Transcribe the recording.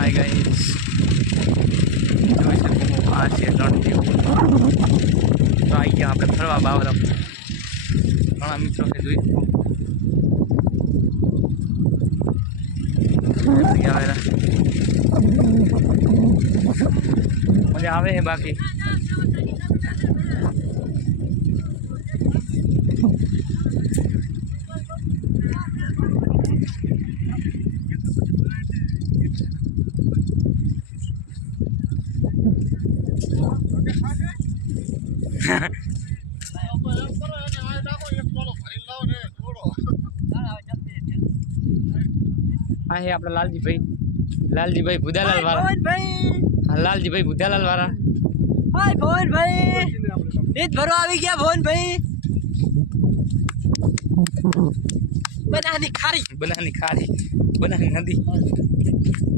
Hi guys, જોઈ શકો આ છે રણદેવ. તો આવી ગયા આપણે ફરવા બાવરમ. ઘણા મિત્રો છે જોઈ શકો. મજા આવે છે બાકી. આ હે આપણા લાલજીભાઈ ભુદાલાલ વાળા. હા, લાલજીભાઈ ભુદાલાલ વાળા. હાય ભવનભાઈ, રીત ભરો આવી ગયા ભવનભાઈ. બનાની ખારી, બનાની નદી.